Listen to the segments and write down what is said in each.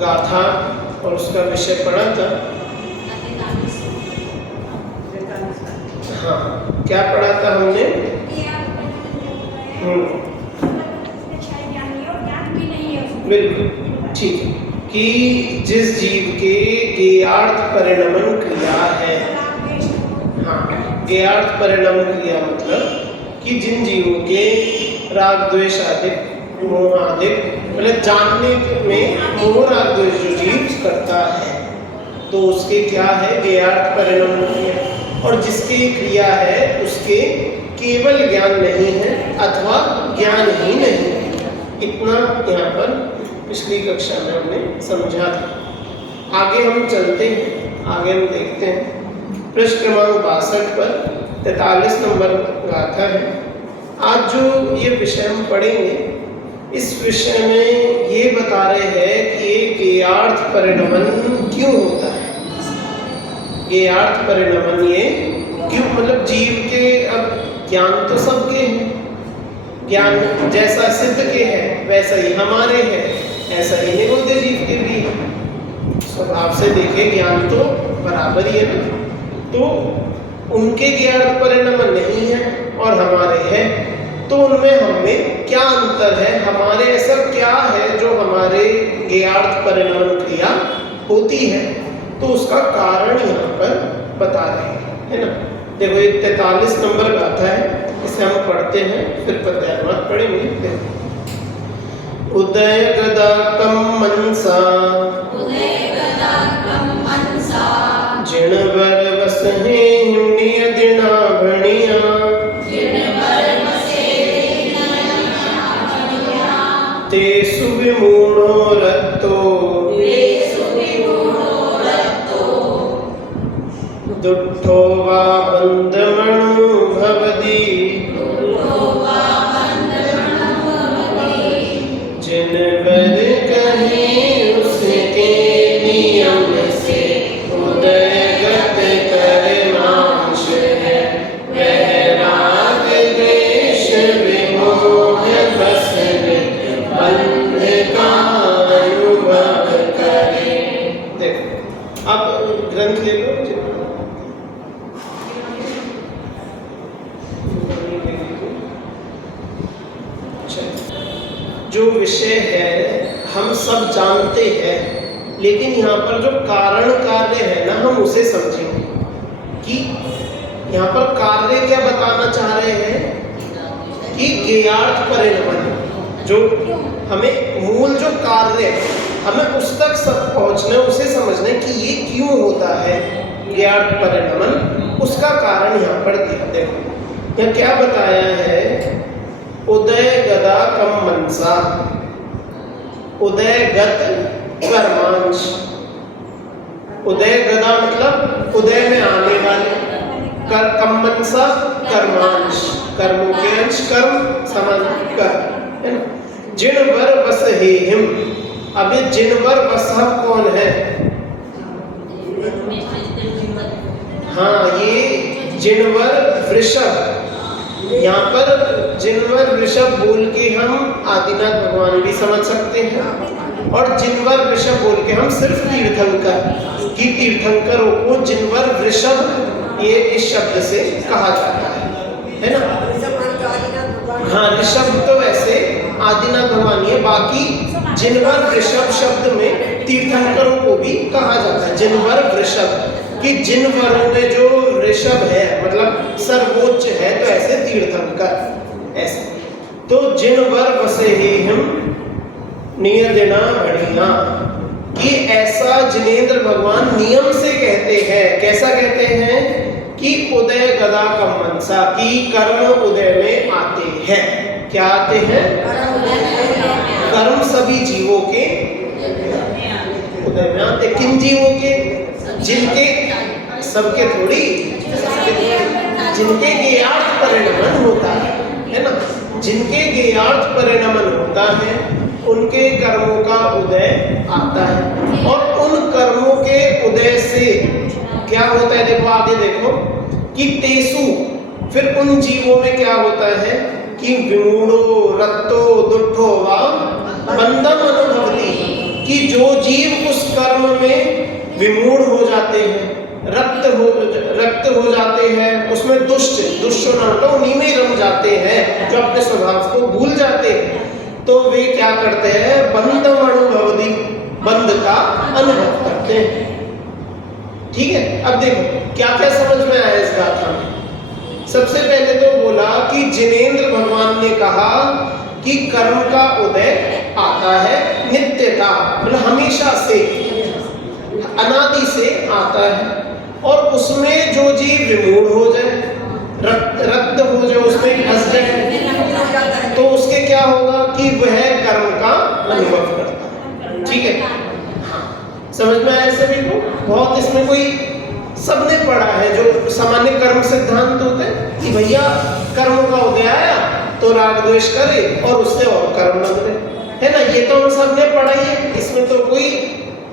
गाथा और उसका विषय पढ़ा था। हाँ, क्या पढ़ा था हमने? बिल्कुल ठीक है कि जिस जीव के ज्ञेयार्थ परिणमन क्रिया है। हाँ, ज्ञेयार्थ परिणमन क्रिया मतलब कि जिन जीवों के राग द्वेष आदि मोह आदि मतलब जानने में मोह राग द्वेष जो जीव करता है तो उसके क्या है? ज्ञेयार्थ परिणमन क्रिया। और जिसकी क्रिया है उसके केवल ज्ञान नहीं है अथवा ज्ञान ही नहीं है। इतना यहाँ पर पिछली कक्षा में हमने समझा था। आगे हम चलते हैं, आगे हम देखते हैं पृष्ठ क्रमांक 62 पर 43 नंबर गाथा है। आज जो ये विषय हम पढ़ेंगे इस विषय में ये बता रहे हैं कि ये ज्ञेयार्थ परिणमन क्यों होता है। ज्ञेयार्थ परिणमन ये क्यों, मतलब जीव के अब ज्ञान तो सबके हैं, ज्ञान जैसा सिद्ध के है वैसा ही हमारे है, ऐसा ही निगोद्य जीव के भी है। स्वभाव से देखें ज्ञान तो बराबर ही है ना, तो उनके ज्ञेयार्थ परिणमन नहीं है और हमारे है, तो उनमें हमें क्या अंतर है? हमारे ऐसा क्या है जो हमारे ज्ञेयार्थ परिणमन क्रिया होती है? तो उसका कारण यहाँ पर बता रहे हैं, है ना। देखो ये 43 नंबर गाथा है, इसे हम पढ़ते हैं फिर पद्यान्वय पढ़ेंगे। उदय गदा कम मनसा जिणवर वसहे हिमनिय दिना भणिया ते सुविमूढ़ो रत्तो दुट्ठो वा बंधमणु भवति जिनवर कहे उसके नियम से उदय गत कर्मांश है वह राग द्वेष विमोह बसन बंध का अनुभव करे। देखो अब ग्रंथ ले लो, जो विषय है हम सब जानते हैं, लेकिन यहाँ पर जो कारण कार्य है ना हम उसे समझेंगे कि यहाँ पर कार्य क्या बताना चाह रहे हैं कि ज्ञेयार्थ परिणमन जो हमें मूल जो कार्य है हमें उस तक सब पहुँचना, उसे समझना है कि ये क्यों होता है ज्ञेयार्थ परिणमन, उसका कारण यहाँ पर दिया। देखो यहाँ क्या बताया है, उदय गदा कम मनसा, उदय गत कर्मांश। उदय गदा मतलब उदय में आने वाले, कम मनसा कर्मांश, कर्मों के अंश, कर्म समान कर, है ना। जिणवर वस हिम, अब ये जिणवर वस कौन है? हाँ, ये जिणवर वृषभ। यहाँ पर जिनवर वृषभ बोल के हम आदिनाथ भगवान भी समझ सकते हैं और जिनवर वृषभ बोल के हम सिर्फ तीर्थंकर की तीर्थंकरों को जिनवर वृषभ ये इस शब्द से कहा जाता है ना। हाँ, ऋषभ तो वैसे आदिनाथ भगवान है, बाकी जिनवर वृषभ शब्द में तीर्थंकरों को भी कहा जाता है। जिनवर वृषभ कि जिन वरों में जो ऋषभ है मतलब सर्वोच्च है, तो ऐसे तीर्थंकर ऐसे। तो जिन वर वसे हम नियदिना बढ़िया कि ऐसा जिनेंद्र भगवान नियम से कहते हैं। कैसा कहते हैं कि उदय गदा कम मनसा, कि कर्म उदय में आते हैं। क्या आते हैं? कर्म सभी जीवों के उदय में आते। किन जीवों के? जिनके, सबके थोड़ी, जिनके ज्ञेयार्थ परिणमन होता है ना, जिनके ज्ञेयार्थ परिणमन होता है उनके कर्मों का उदय आता है। और उन कर्मों के उदय से क्या होता है? देखो आगे देखो कि तेसु, फिर उन जीवों में क्या होता है कि विमूढ़ो रत्तो दुट्ठो वा बंधम अनुभवती, कि जो जीव उस कर्म में विमूढ़ हो जाते हैं, रक्त हो जाते हैं, उसमें दुष्ट उन्हीं में रम जाते हैं, जो अपने स्वभाव को भूल जाते हैं, तो वे क्या करते हैं? बंधम अनुभवदी, बंध का अनुभव करते हैं। ठीक है, अब देखो क्या क्या समझ में आया इस गाथा में। सबसे पहले तो बोला कि जिनेंद्र भगवान ने कहा कि कर्म का उदय आता है नित्यता, मतलब हमेशा से, अनादि से आता है, और उसमें जो जीव विमूढ़ हो जाए, रक्त हो जाए, उसमें फंस जाए, तो उसके क्या होगा कि वह कर्म का अनुभव करता है। ठीक है, समझ में आया सभी को? बहुत इसमें कोई, सबने पढ़ा है जो सामान्य कर्म सिद्धांत होते हैं कि भैया कर्म का उदय आया तो राग द्वेष करे और उससे और कर्म बन गए, है ना? ये तो हम सबने पढ़ा ही है, इसमें तो कोई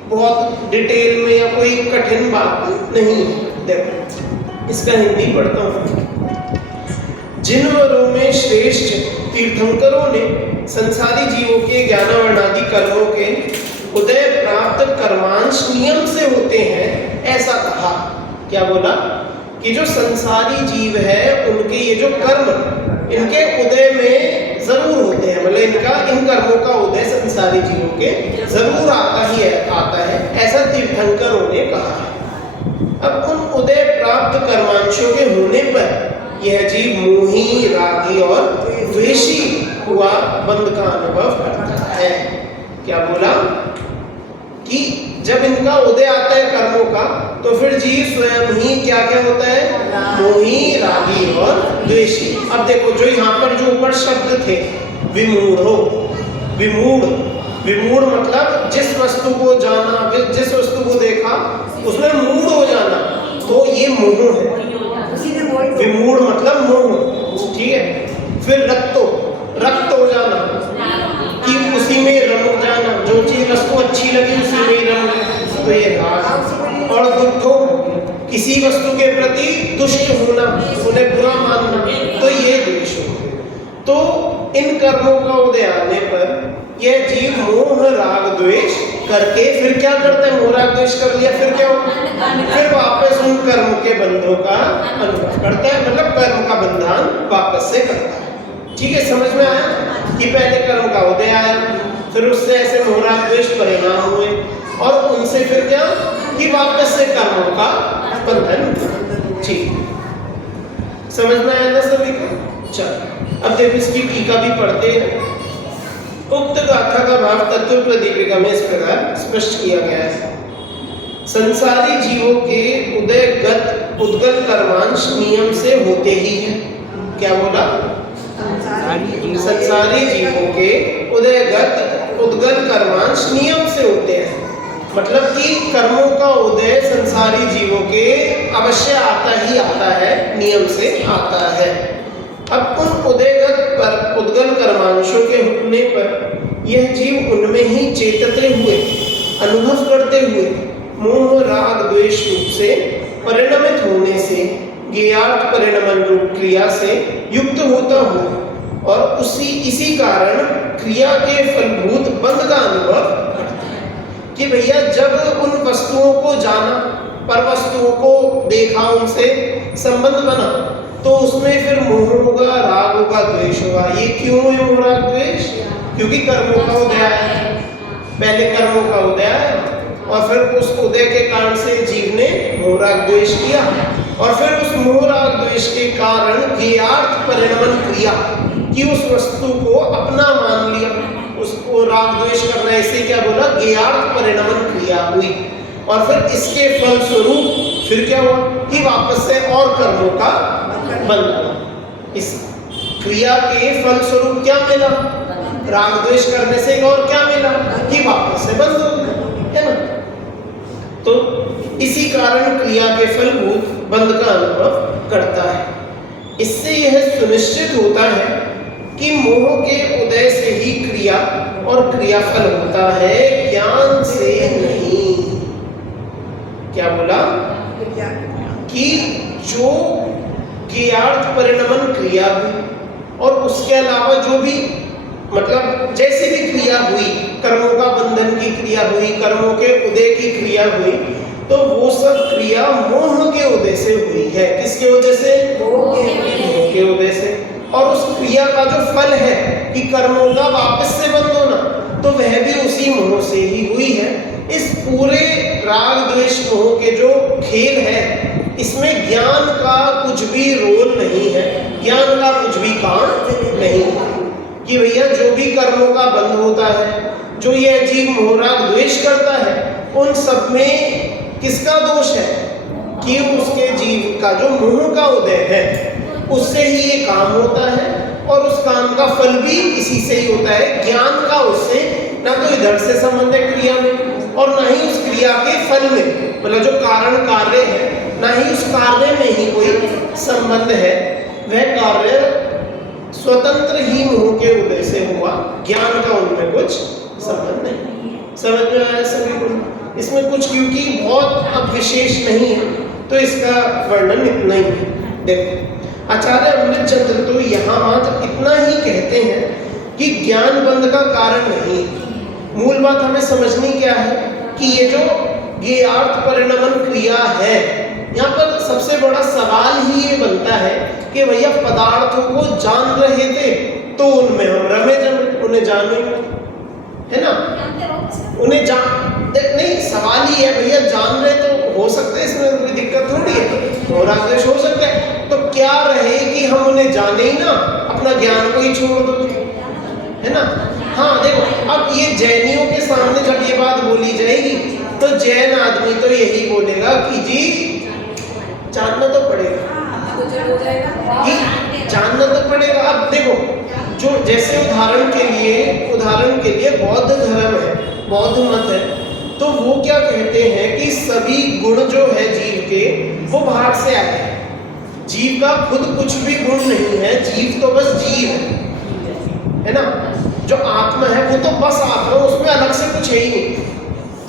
बहुत डिटेल में या कोई कठिन बात नहीं है। देखो इसका हिंदी पढ़ता हूँ। जिन वरों में श्रेष्ठ तीर्थंकरों ने संसारी जीवों के ज्ञानावर्णादि कर्मों के उदय प्राप्त कर्मांश नियम से होते हैं, ऐसा कहा। क्या बोला? कि जो संसारी जीव है उनके ये जो कर्म, इनके उदय में जरूर होते हैं, मतलब इन कर्मों का उदय संसारी जीवों के जरूर आता है, ऐसा तीर्थंकरों ने कहा है। अब उन उदय प्राप्त कर्मांशों के होने पर यह जीव मोही, रागी और द्वेषी हुआ बंध का अनुभव करता है। क्या बोला? कि जब इनका उदय आता है कर्मों का, तो फिर जीव स्वयं ही क्या क्या होता है? मोही, रागी और द्वेषी। अब देखो जो यहाँ पर जो ऊपर शब्द थे, विमूढ़ो, विमूढ़ मतलब जिस वस्तु को जाना, जिस वस्तु को देखा उसमें मूढ़ हो जाना, तो ये मोह है। विमूढ़ मतलब मोह। ठीक है, फिर रक्त हो जाना, कि उसी में रम जाना, जो चीज वस्तु अच्छी लगी उसी में रम, तो ये राग। और दुष्टो, किसी वस्तु के प्रति दुष्ट होना, उन्हें बुरा मानना, तो ये द्वेष हो। तो इन कर्मों का उदय आने पर यह जीव मोह, राग, द्वेष करके फिर क्या करता है? मोह, राग, द्वेष कर लिया, फिर क्या होता है? फिर वापस उन कर्म के बंधों का अनुभव करता है, मतलब कर्म का बंधन वापस से करता है। ठीक है, समझ में आया कि पहले कर्म का उदय आया, फिर उससे ऐसे मोह, राग, द्वेष परिणाम हुए, और उनसे फिर क्या कि वापस से कर्मों का बंधन। ठीक, समझ में आया ना सभी को? चलो अब देखो इसकी टीका भी पढ़ते हैं। उक्त गाथा का भाव तत्व प्रदीपिका में इस प्रकार स्पष्ट किया गया है। संसारी जीवों के उदयगत उद्गल कर्मांश नियम से होते ही हैं। क्या बोला? संसारी जीवों के उदयगत उद्गल कर्मांश नियम से होते हैं, मतलब कि कर्मों का उदय संसारी जीवों के अवश्य आता है, नियम से आता है। अब उन उद्गल कर्मांशों के होने पर यह जीव उनमें ही चेतते हुए, अनुभव करते हुए मोह, राग, द्वेष रूप से परिणमित होने से ज्ञेयार्थ परिणमन रूप क्रिया से युक्त होता हो, और इसी कारण क्रिया के फलभूत बंध का अनुभव करता है। कि भैया जब उन वस्तुओं को जाना, पर वस्तुओं को देखा, उनसे संबंध बना, तो उसमें फिर मोह होगा, राग होगा, द्वेष होगा। ये क्यों है मोह, राग, द्वेष? क्योंकि कर्मों का उदय है, पहले कर्मों का उदय है, और फिर उस उदय के कारण से जीव ने मोह, राग, द्वेष किया, और फिर उस मोह, राग, द्वेष के कारण ज्ञेयार्थ परिणमन क्रिया कि उस वस्तु को अपना मान लिया, उसको राग द्वेष करना, इसे क्या बोला? ज्ञेयार्थ परिणमन क्रिया हुई, और फिर इसके फल स्वरूप फिर क्या हुआ कि वापस से और कर्मों का बंध हुआ। इस क्रिया के फल स्वरूप क्या मिला? राग द्वेष करने से और क्या मिला कि वापस से बंद हो गया, है ना? तो इसी कारण क्रिया के फलभूत बंध का अनुभव करता है। इससे यह सुनिश्चित होता है कि मोह के उदय से ही क्रिया और क्रियाफल होता है, ज्ञान से नहीं। क्या बोला? कि जो ज्ञेयार्थ परिणमन क्रिया हुई और उसके अलावा जो भी मतलब जैसी भी क्रिया हुई, कर्मों का बंधन की क्रिया हुई, कर्मों के उदय की क्रिया हुई, तो वो सब क्रिया मोह के उदय से हुई है। किसके उदय से? मोह के उदय से। और उस क्रिया का जो फल है कि कर्मों का वापस से बंध होना, तो वह भी उसी मोह से ही हुई है। इस पूरे राग द्वेष मोह के जो खेल है, इसमें ज्ञान का कुछ भी रोल नहीं है, ज्ञान का कुछ भी काम नहीं है कि भैया जो भी कर्मों का बंध होता है, जो ये जीव मोह राग द्वेष करता है, उन सब में किसका दोष है कि उसके जीव का जो मोह का उदय है उससे ही ये काम होता है, और उस काम का फल भी इसी से ही होता है। ज्ञान का उससे ना तो इधर से संबंध है क्रिया में, और ना ही उस क्रिया के फल में, मतलब जो कारण कार्य है, ना ही उस कार्य में ही कोई संबंध है। वह कार्य स्वतंत्र ही मोह के उदय से हुआ, ज्ञान का उनमें कुछ संबंध नहीं। समझ में आया सभी को? इसमें कुछ क्योंकि बहुत अब विशेष नहीं है, तो इसका वर्णन इतना ही है। देखो आचार्य अमृतचंद्र तो यहाँ मात्र इतना ही कहते हैं कि ज्ञान बंध का कारण नहीं। मूल बात हमें समझनी क्या है कि ये जो ज्ञेयार्थ परिणमन क्रिया है, यहाँ पर सबसे बड़ा सवाल ही ये बनता है कि भैया पदार्थों को जान रहे थे तो उनमें हम रमे जमे, उन्हें जानेंगे, है ना? उन्हें नहीं, सवाल ही है भैया जान रहे तो हो सकता है, इसमें कोई दिक्कत थोड़ी है, और आदेश हो सकता है। तो क्या रहे कि हम उन्हें जाने ही ना, अपना ज्ञान को ही छोड़ दो, है ना? हाँ देखो, अब ये जैनियों के सामने जब ये बात बोली जाएगी तो जैन आदमी तो यही बोलेगा कि जी जानना तो पड़ेगा, कि जानना तो पड़ेगा। अब देखो, जो जैसे उदाहरण के लिए बौद्ध धर्म है, बौद्ध मत है, तो वो क्या कहते हैं कि सभी गुण जो है जीव के, वो बाहर से आए हैं। जीव का खुद कुछ भी गुण नहीं है, जीव तो बस जीव है ना? जो आत्मा है वो तो बस आत्मा, उसमें अलग से कुछ है ही नहीं,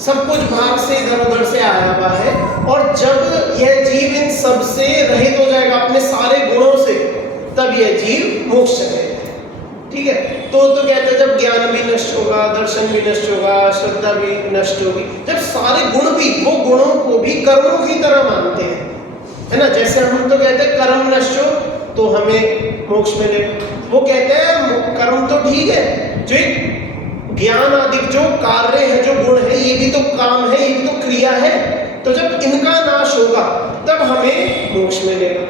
सब कुछ बाहर से इधर उधर से आया हुआ है। और जब यह जीव इन सब से रहित हो जाएगा, अपने सारे गुणों से, तब यह जीव मोक्ष चलेगा। ठीक है? तो कहते हैं जब ज्ञान भी नष्ट होगा, दर्शन भी नष्ट होगा, श्रद्धा भी नष्ट होगी, जब सारे गुण भी, वो गुणों को भी कर्मों की तरह मानते हैं, है ना? जैसे हम तो कहते हैं कर्म नष्ट हो तो हमें मोक्ष मिलेगा, वो कहते हैं कर्म तो ठीक है, जो ज्ञान आदि जो कार्य है, जो गुण है, ये भी तो काम है, ये भी तो क्रिया है, तो जब इनका नाश होगा तब हमें मोक्ष मिलेगा।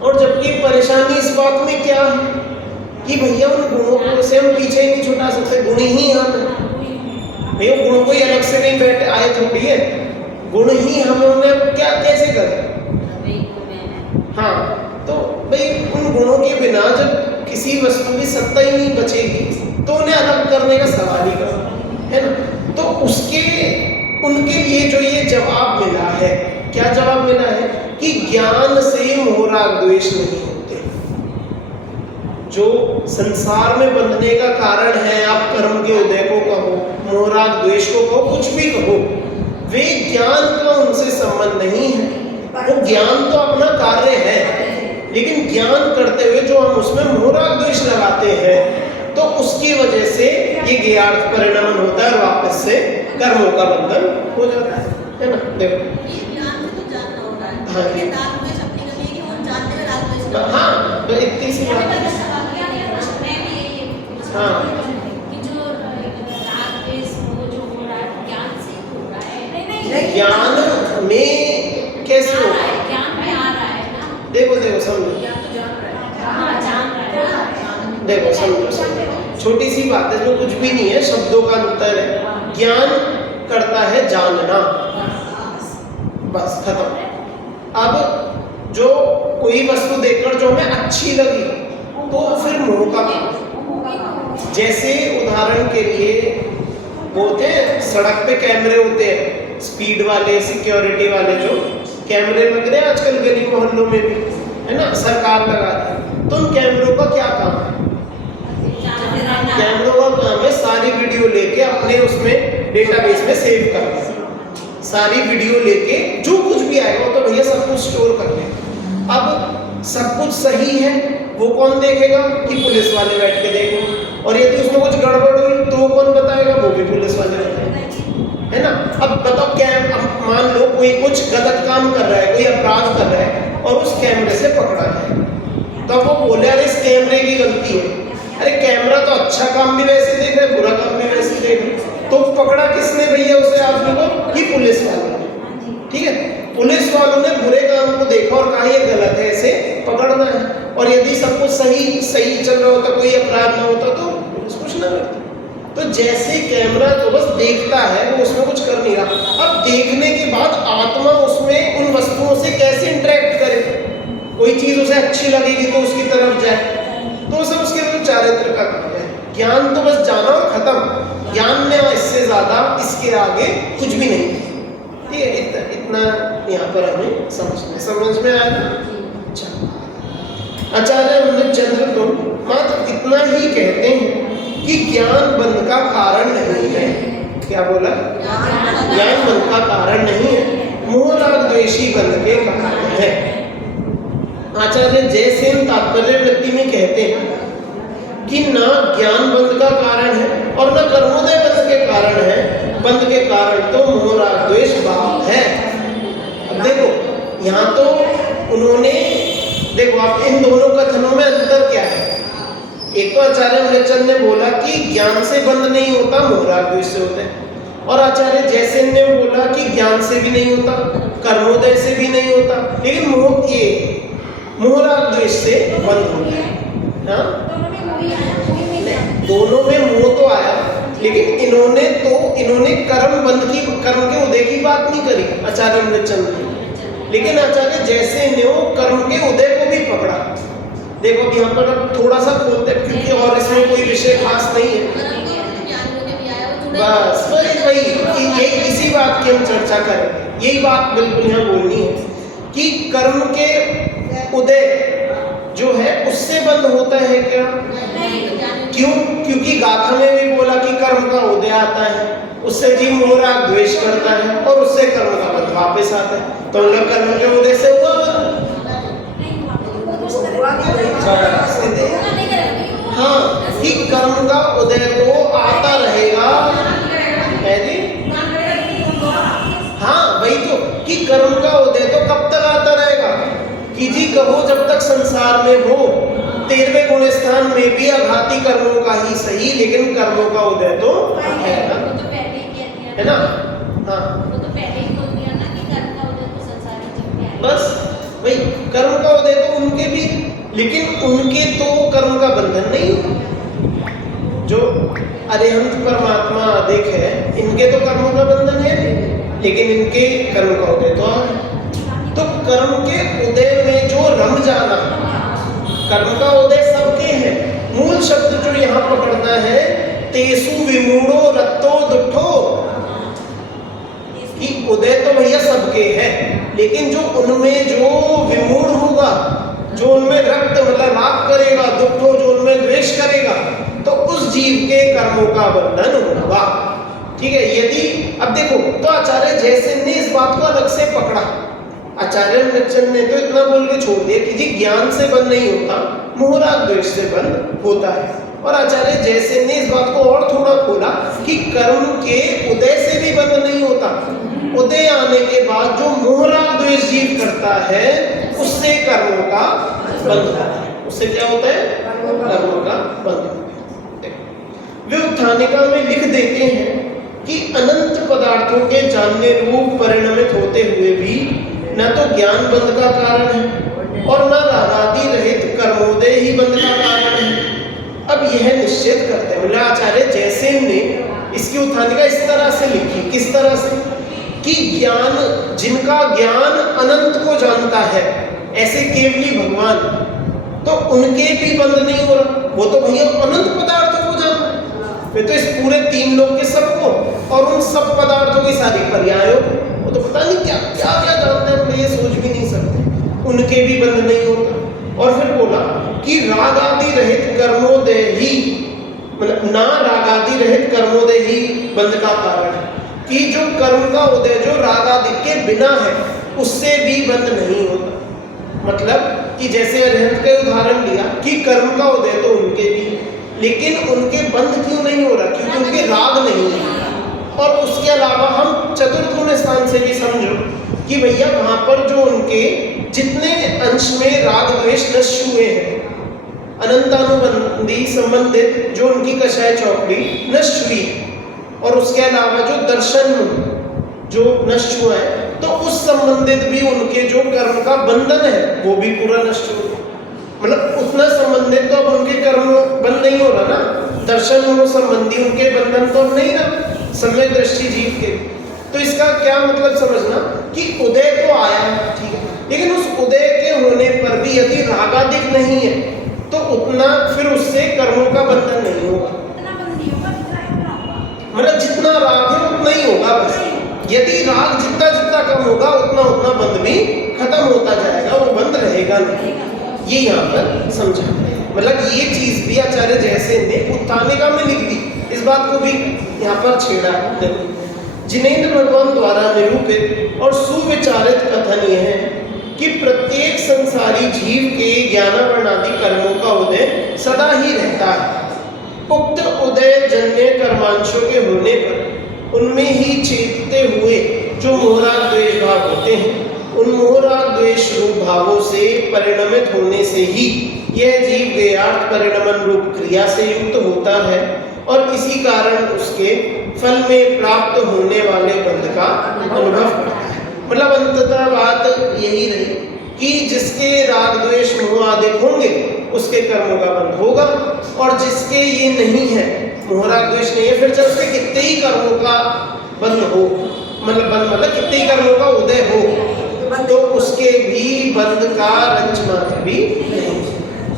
और जबकि परेशानी इस बात में क्या है कि भैया उन गुणों से हम पीछे नहीं छुटा सकते, गुण ही हम हैं भैया, गुण कोई अलग से नहीं बैठे आए थोड़ी है, गुण ही हमें, उन्हें क्या कैसे करें? हाँ, तो भाई उन गुणों के बिना जब किसी वस्तु की सत्ता ही नहीं बचेगी तो उन्हें अलग करने का सवाल ही कर, है ना? तो उसके उनके लिए जो ये जवाब मिला है, क्या जवाब मिला है कि ज्ञान से मोह राग द्वेष नहीं होते। जो संसार में बंधने का कारण है, आप कर्म के उदय को कहो, मोह राग द्वेष को कहो, कुछ भी कहो, वे ज्ञान का उनसे संबंध नहीं है। वो ज्ञान तो अपना कार्य है, लेकिन ज्ञान करते हुए जो हम उसमें मोह राग द्वेष लगाते हैं, तो उसकी वजह से ये ज्ञेयार्थ परिणमन होता है और वापस से कर्मों का बंधन हो जाता है ना? देखो हाँ, तो इतनी सी बात है। हाँ, ज्ञान में कैसे हो रहा है? ज्ञान में आ रहा है ना? देखो समझो, देखो समझो, छोटी सी बात है, जो कुछ भी नहीं है, शब्दों का अंतर है। ज्ञान करता है जानना, बस खत्म। अब जो कोई वस्तु देखकर जो हमें अच्छी लगी तो फिर मोह का, जैसे उदाहरण के लिए बोलते हैं सड़क पे कैमरे होते हैं, स्पीड वाले, सिक्योरिटी वाले, जो कैमरे लग रहे हैं आजकल गली मोहल्लों में भी, है ना? सरकार लगा दी, तो उन कैमरों का क्या काम है? कैमरों का काम है सारी वीडियो लेके अपने उसमें डेटाबेस में सेव करना, सारी वीडियो लेके जो कुछ भी आएगा वो तो भैया सब कुछ स्टोर कर ले। अब सब कुछ सही है, वो कौन देखेगा? कि पुलिस वाले बैठ के देखेंगे, और यदि उसमें कुछ गड़बड़ हुई तो कौन बताएगा? वो भी पुलिस वाले बताएंगे, है ना। अब बताओ, क्या अब मान लो कोई कुछ गलत काम कर रहा है, कोई अपराध कर रहा है और उस कैमरे से पकड़ा जाए, तो वो बोले अरे इस कैमरे की गलती है। अरे कैमरा तो अच्छा काम भी वैसे देख रहे, बुरा काम भी वैसे देख रहे, तो पकड़ा किसने भैया उसे आदमी को? कि पुलिस वालों ने, ठीक है। पुलिस वालों ने बुरे काम को देखा और कहा ये गलत है, इसे पकड़ना है। और यदि सब कुछ सही चल रहा होता, कोई अपराध ना होता, तो पुलिस कुछ ना करती। तो जैसे कैमरा तो बस देखता है, वो उसमें कुछ कर नहीं रहा। अब देखने के बाद आत्मा उसमें उन वस्तुओं से कैसे इंटरेक्ट करे? कोई चीज उसे अच्छी लगेगी तो उसकी तरफ जाए, तो सब उसके चारित्र का काम है। ज्ञान तो बस जाना और खत्म। ज्ञान में इससे ज्यादा इसके आगे कुछ भी नहीं, ठीक है। इतना यहाँ पर हमें समझ में आया। अच्छा, आचार्य हमने चंद्र तो मात्र इतना ही कहते हैं कि ज्ञान बंध का कारण नहीं है। क्या बोला? ज्ञान बंध का कारण नहीं है, मोह राग द्वेषी बंध के कारण है। आचार्य जयसेन तात्पर्य वृत्ति में कहते हैं कि ना ज्ञान बंध का कारण है और ना कर्मोदय बंध के कारण है। बंध के कारण तो मोह राग द्वेष भाव है। अब देखो, यहाँ तो उन्होंने, देखो आप इन दोनों कथनों में अंतर क्या है? एक तो आचार्य अमृतचंद ने बोला कि ज्ञान से बंध नहीं होता, मोह राग द्वेष से होता है। और आचार्य जयसेन ने बोला कि ज्ञान से भी नहीं होता, कर्मोदय से भी नहीं होता, लेकिन मोह राग द्वेष से बंध होता है। हाँ, दोनों में मोह तो आया, लेकिन इन्होंने कर्म के उदय की बात नहीं करी आचार्य अमृतचंद ने, लेकिन आचार्य जयसेन ने वो कर्म के उदय को भी पकड़ा। देखो अब यहाँ पर थोड़ा सा खोलते हैं, क्योंकि और इसमें कोई विषय खास नहीं है। बस वही यही इसी बात की हम चर्चा करेंगे। यही बात बिल्कुल यहाँ बोलनी है कि कर्म के उदय जो है उससे बंद होता है क्या? क्यों? क्योंकि गाथा में भी बोला कि कर्म का उदय आता है, उससे जीव मोह राग द्वेष करता है और उससे कर्म का बंध वापस आता है। तो लोग कर्म के उदय से हुआ हाँ, कि कर्म का उदय तो आता रहेगा, है जी। हाँ वही तो, कि कर्म का उदय तो कब तक आता रहेगा? कि जी कहो जब तक संसार में हो। 13वें गुण स्थान में भी अघाती कर्मों का ही सही, लेकिन कर्मों का उदय तो है ना, है ना। हाँ बस वही, कर्म का उदय तो उनके भी, लेकिन उनके तो कर्म का बंधन नहीं। जो अरिहंत परमात्मा अधिक है, इनके तो कर्मों का बंधन है, लेकिन इनके कर्म का उदय तो है। तो कर्म के उदय में जो रम जाना, कर्म का उदय सबके है। मूल शब्द जो यहाँ पकड़ना है, तेसु विमूढ़ो रत्तो दुठो, कि उदय तो भैया सबके है, लेकिन जो उनमें जो विमूढ़ होगा, जो उनमें रक्त मतलब राग करेगा, दुखो जो उनमें द्वेष करेगा, तो उस जीव के कर्मों का बंधन होगा। ठीक है। यदि अब देखो, तो आचार्य जयसेन ने इस बात को अलग से पकड़ा। आचार्य अमृतचंद ने तो इतना बोल के छोड़ दिया कि जी ज्ञान से बंध नहीं होता, मोह राग द्वेष से बंध होता है। और आचार्य जयसेन ने इस बात को और थोड़ा खोला कि कर्म के उदय से भी बंध नहीं होता, उदय आने के बाद जो मोह राग द्वेष जीव करता है उससे कर्मों का बंध होता है। उससे क्या होता है? कर्मों का बंध। वे उत्थानिका में लिख देते हैं कि अनंत पदार्थों के जानने रूप परिणमित होते हुए भी न तो ज्ञान बंध का कारण है और न रागादि रहित कर्मोदय ही बंध का कारण है। अब यह निश्चित करते हैं, मतलब आचार्य जयसेन ने इसकी उत्थानिका इस तरह से लिखी। किस तरह से? कि ज्ञान, जिनका ज्ञान अनंत को जानता है, ऐसे केवली भगवान, तो उनके भी बंध नहीं हो रहा। वो तो भैया अनंत पदार्थों को जानता है, वे तो इस पूरे 3 लोक के सबको और उन सब पदार्थों की सारी पर्यायों, वो तो पता नहीं क्या क्या क्या जानते हैं, ये सोच भी नहीं सकते। उनके भी बंध नहीं होता। और फिर बोला कि राग आदि रहित कर्मोदय ही, मतलब ना राग आदि रहित कर्मोदय ही बंध का कारण है, कि जो कर्म का उदय जो राग आदि के बिना है उससे भी बंध नहीं होता। मतलब कि जैसे अरिहंत का उदाहरण लिया कि कर्म का उदय तो उनके भी, लेकिन उनके बंध क्यों नहीं हो रहा? क्योंकि उनके राग नहीं है। और उसके अलावा हम चतुर्थ गुण स्थान से भी समझो कि भैया वहां पर जो उनके जितने अंश में राग द्वेष नष्ट हुए हैं, अनंतानुबंधी संबंधित जो उनकी कषाय चौकड़ी नष्ट हुई है, और उसके अलावा जो दर्शन जो नष्ट हुआ है, तो उस संबंधित भी उनके जो कर्म का बंधन है वो भी पूरा नष्ट हो गया। मतलब उतना संबंधित तो अब उनके कर्म बंद नहीं हो रहा ना, दर्शन संबंधी उनके बंधन तो अब नहीं रहा समय दृष्टि जीव के। तो इसका क्या मतलब समझना कि उदय तो आया, ठीक है, लेकिन उस उदय के होने पर भी यदि रागादिक नहीं है तो उतना फिर उससे कर्मों का बंधन नहीं होगा। मतलब जितना राग है उतना ही होगा बस। यदि राग जितना जितना कम होगा उतना उतना बंध भी खत्म होता जाएगा, वो बंध रहेगा नहीं। ये यहाँ पर समझा। मतलब ये चीज भी आचार्य जैसे ने उत्थानिका में लिख दी, इस बात को भी यहाँ पर छेड़ा। जिनेंद्र भगवान द्वारा निरूपित और सुविचारित कथन यह है कि प्रत्येक संसारी जीव के ज्ञानावरणादि कर्मों का उदय सदा ही रहता है। उक्त उदय जन्य कर्मांशों के होने पर उनमें ही चेतते हुए जो मोहराग द्वेष भाव होते हैं, उन मोहराग द्वेष रूप भावों से परिणमित होने से ही यह जीव ज्ञेयार्थ परिणमन रूप क्रिया से युक्त होता है, और इसी कारण उसके फल में प्राप्त होने वाले बंध का अनुभव करता है। मतलब अंततः बात यही रही कि जिसके राग द्वेष मोह आदि होंगे उसके कर्मों का बंध होगा, और जिसके ये नहीं है, मोह राग द्वेष नहीं है, फिर जब उसके कितने ही कर्मों का बंध हो, मतलब कितने ही कर्मों का उदय हो, तो उसके भी बंध का रंच मात्र भी नहीं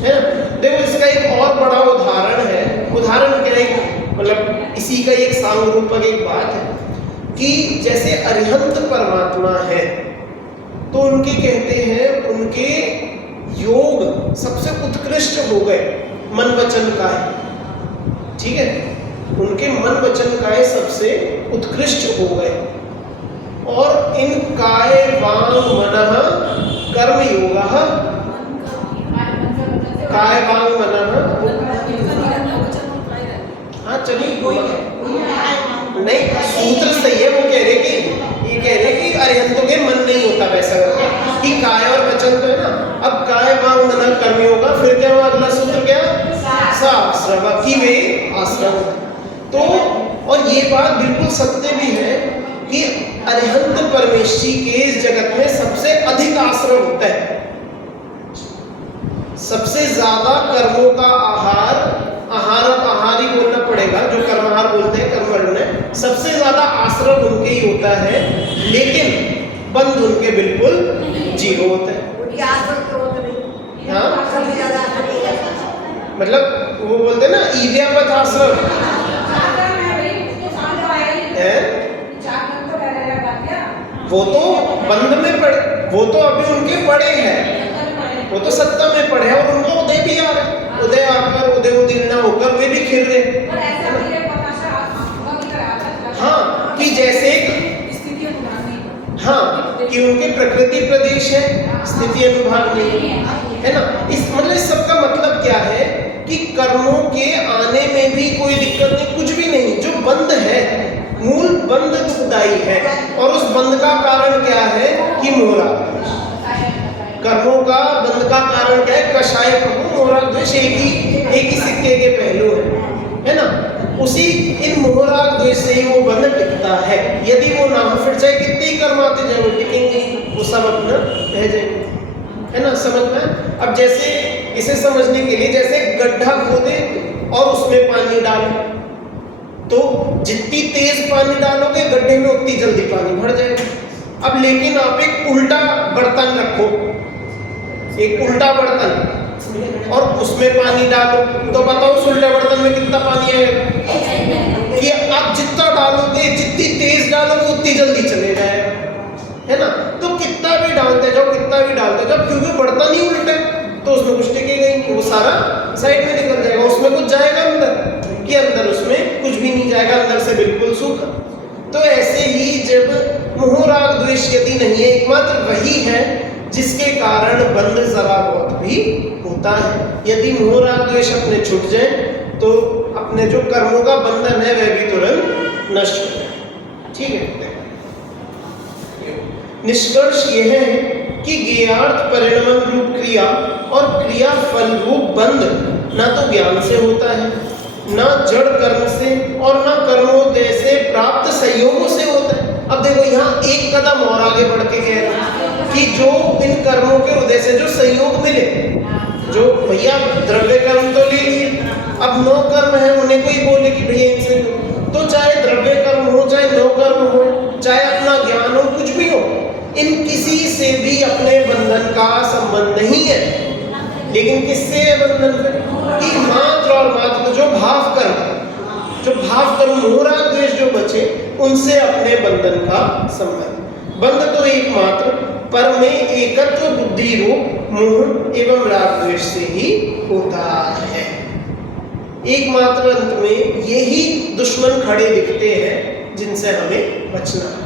है ना। देखो इसका एक और बड़ा उदाहरण है। उदाहरण क्या है? मतलब इसी का एक सांगरूपक एक बात है कि जैसे अरिहंत परमात्मा है तो उनके कहते हैं उनके योग सबसे उत्कृष्ट हो गए मन वचन काय, ठीक है, उनके मन वचन काय सबसे उत्कृष्ट हो गए, और इन काय वांग मनः कर्म योगः, काय वांग मनः, हाँ चलिए नहीं सूत्र सही है, वो कह रहे कि ये कह रहे कि अरिहंतों के मन नहीं होता वैसा कि काय और वचन तो है ना। अब काय वांग मनः कर्म योगा, फिर क्या हुआ अगला सूत्र क्या? साश्रव की वे आश्रम। तो और ये बात बिल्कुल सत्य भी है कि अरिहंत परमेश्वरी के इस जगत में सबसे अधिक आश्रम होता है, सबसे ज्यादा कर्मों का आहार ही बोलना पड़ेगा, जो कर्माहार बोलते हैं कर्मवर्ण है, सबसे ज्यादा आश्रम उनके ही होता है, लेकिन बंध उनके बिल्कुल जीरो होता है। हाँ मतलब वो बोलते हैं ना ईव्यापत आश्रम है, वो तो बंध में पड़े, वो तो अभी उनके पड़े हैं, वो तो सत्ता में पड़े हैं और उनको उदय भी आ रहा है, उदय आकर उदय उदीर्ण होकर वे भी खिल रहे। हाँ कि जैसे हाँ कि उनके प्रकृति प्रदेश है, स्थिति अनुभाग नहीं है ना। इस मतलब इस सबका मतलब क्या है कि कर्मों के आने में भी कोई दिक्कत नहीं, कुछ भी नहीं, जो बंध है मूल बंध दुखदायी है, और उस बंध का कारण क्या है कि मोहराग द्वेष। कर्मों का बंध का कारण क्या है? कषाय प्रभु मोहराग द्वेष, एक ही सिक्के के पहलू है ना। उसी इन मोहराग द्वेष से ही वो बंध टिकता है। यदि वो ना फिर चाहे कितने ही कर्म आते जाए वो टिकेंगे, वो सब अपना रह जाएंगे, है ना। समझ में? अब जैसे इसे समझने के लिए जैसे गड्ढा खोदे और उसमें पानी डालो, तो जितनी तेज पानी डालोगे गड्ढे में उतनी जल्दी पानी भर जाएगा। अब लेकिन आप एक उल्टा बर्तन रखो, एक उल्टा बर्तन, और उसमें पानी डालो, तो बताओ उस उल्टे बर्तन में कितना पानी आएगा? कि आप जितना डालोगे, जितनी तेज डालोगे उतनी जल्दी चले जाएगा, है ना। तो कितना भी डालते जाओ, कितना भी डालते जाओ, क्योंकि बर्तन ही उल्टा है तो उसमें कुछ टिकेगा ही नहीं, वो सारा साइड में निकल जाएगा। उसमें कुछ जाएगा अंदर कि अंदर उसमें कुछ भी नहीं जाएगा, अंदर से बिल्कुल सूखा। तो ऐसे ही जब मोह राग द्वेष यदि नहीं है, एकमात्र वही है जिसके कारण बंध जरा बहुत भी होता है। यदि मोह राग द्वेष अपने छूट जाए तो अपने जो कर्मों का बंधन है वह भी तुरंत नष्ट हो जाए। ठीक है, निष्कर्ष यह है कि ज्ञेयार्थ परिणमन रूप क्रिया और क्रिया फल रूप बंध ना तो ज्ञान से होता है, ना जड़ कर्म से, और ना कर्मोदय से प्राप्त संयोगों से होता है। अब देखो यहाँ एक कदम और आगे बढ़ के कह रहे हैं कि जो इन कर्मों के उदय से जो संयोग मिले, जो भैया द्रव्य कर्म तो ले लिए, अब नौ कर्म है, उन्हें कोई बोले कि भैया इनसे, तो चाहे द्रव्य कर्म हो, चाहे नौ कर्म हो, चाहे अपना ज्ञान हो, कुछ भी हो, इन किसी से भी अपने बंधन का संबंध नहीं है। लेकिन किससे है बंधन कि मात्र और मात्र जो भाव कर्म मोह राग द्वेष जो बचे, उनसे अपने बंधन का संबंध। बंध तो एकमात्र पर में एकत्व बुद्धि रूप मोह एवं राग द्वेष से ही होता है। एकमात्र अंत में यही दुश्मन खड़े दिखते हैं जिनसे हमें बचना है,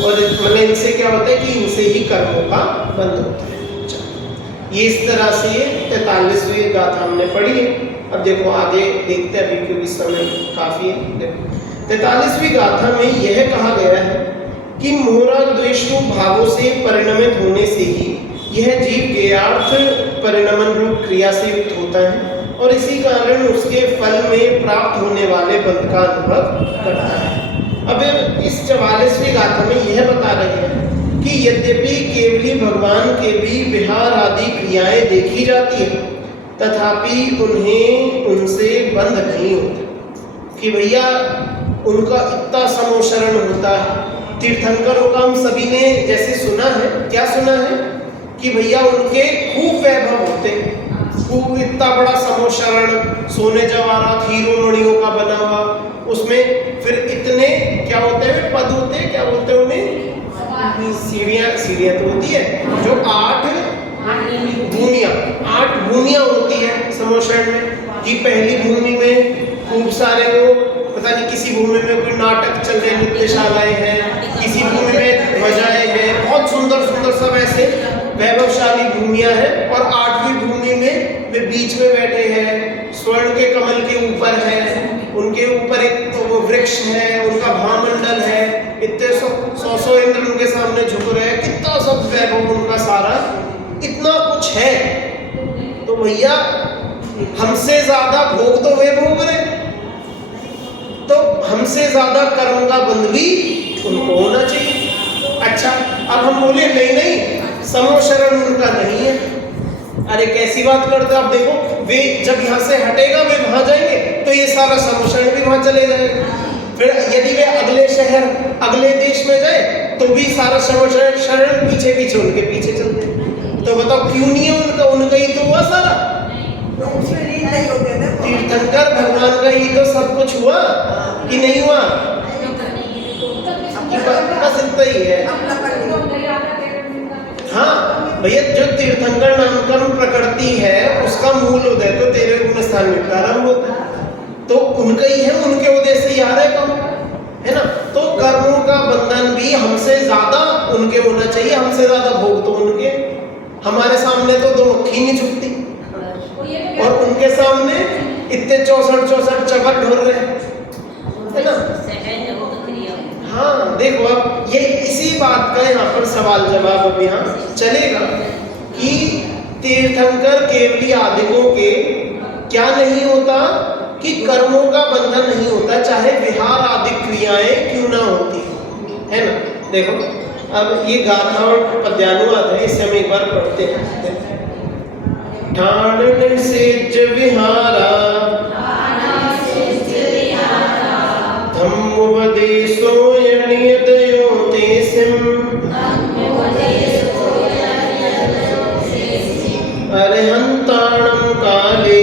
और मतलब इनसे क्या होता है कि इनसे ही कर्मों का बंध होता है। ये इस तरह से 43वीं गाथा हमने पढ़ी है। अब देखो आगे देखते हैं अभी, क्योंकि समय काफी है। देखो 43वीं गाथा में यह कहा गया है कि मोहराग द्वेष रूप भावों से परिणमित होने से ही यह जीव ज्ञेयार्थ परिणमन रूप क्रिया से युक्त होता है, और इसी कारण उसके फल में प्राप्त होने वाले बंध का अनुभव करता है। अब इस 44वीं गाथा में यह बता रहे हैं कि यद्यपि केवली भगवान के भी विहार आदि क्रियाएं देखी जाती है, तथापि उन्हें उनसे बंध नहीं होता। कि भैया उनका इतना समोशरण होता है। तीर्थंकरों का हम सभी ने जैसे सुना है, क्या सुना है कि भैया उनके खूब वैभव होते, खूब इतना बड़ा समोशरण, सोने जवाहरात हीरो मणियों का बना हुआ, उसमें फिर इतने क्या होते हैं पद होते हैं, क्या बोलते हैं उन्हें, सीढ़ियाँ तो होती है, जो 8 भूमियाँ होती है समोशरण में। कि पहली भूमि में खूब सारे वो पता नहीं, किसी भूमि में कोई नाटक चल रहे, नृत्यशालाएं हैं, किसी भूमि में ध्वजाएं हैं, बहुत सुंदर सुंदर सब ऐसे वैभवशाली भूमियां हैं। और 8वीं भूमि में वे बीच में बैठे हैं, स्वर्ण के कमल के ऊपर है, उनके ऊपर एक तो वो वृक्ष है, उनका भामंडल है, इतने 100 इंद्र उनके सामने झुक रहे हैं, कितना सब वैभव उनका सारा, इतना कुछ है। तो भैया हमसे ज्यादा भोग तो वे भोग रहे, तो हमसे ज्यादा कर्म का बंध भी उनको होना चाहिए। अच्छा, अब हम बोले नहीं समोशरण उनका नहीं है। अरे कैसी बात करते हो आप, देखो वे जब यहाँ से हटेगा वे वहां जाएंगे, तो ये सारा समोशरण भी वहां चले जाएगा। फिर यदि वे अगले शहर अगले देश में जाए, तो भी सारा समोशरण पीछे पीछे उनके पीछे चलते। तो बताओ क्यों नहीं है उनका ही तो हुआ सारा। तीर्थंकर भगवान का ही तो सब कुछ हुआ कि नहीं हुआ, बस इतना ही है। हाँ भैया, जो तीर्थंकर नामकरण प्रकृति है उसका मूल उदय तो तेरे गुण स्थान में प्रारंभ होता है, तो उनका ही है, उनके उदय से याद है कम, है ना। तो कर्मों का बंधन भी हमसे ज्यादा उनके होना चाहिए, हमसे ज्यादा भोग तो उनके। हमारे सामने तो 2 मक्खी नहीं छुपती, और उनके सामने इतने 64 चबक ढोल रहे, है ना। हाँ देखो, अब ये इसी बात का यहाँ पर सवाल जवाब अब यहाँ चलेगा कि तीर्थंकर केवली आदिकों के क्या नहीं होता कि कर्मों का बंधन नहीं होता, चाहे विहार आदि क्रियाएं क्यों ना होती, है ना। देखो अब ये गाथा और पद्यानुवाद है, इसे हम एक बार पढ़ते हैं। ठाण सेज विहारा धम्मोपदेशो यणियदयो तेसिम अरहंताणं काले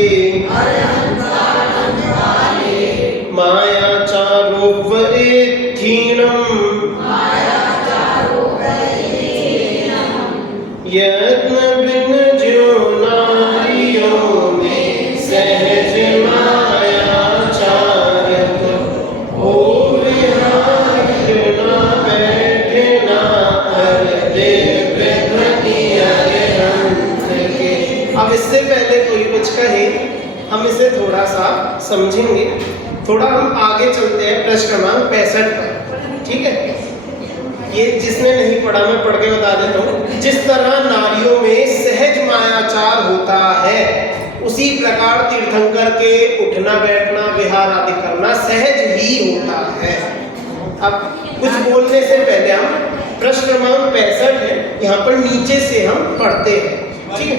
यत्न बिन ज्यो नारियों में सहज माया चारत हो विहार ना बैठना हृदय ध्वनि अरहंत के। अब इससे पहले कोई कुछ कहे, हम इसे थोड़ा सा थोड़ा हम आगे चलते हैं प्रश्न क्रमांक 65 पर, ठीक है। ये जिसने नहीं पढ़ा मैं पढ़ के बता देता हूँ। जिस तरह नारियों में सहज मायाचार होता है, उसी प्रकार तीर्थंकर के उठना बैठना विहार आदि करना सहज ही होता है। अब कुछ बोलने से पहले हम प्रश्न क्रमांक 65 है, यहाँ पर नीचे से हम पढ़ते हैं, ठीक है।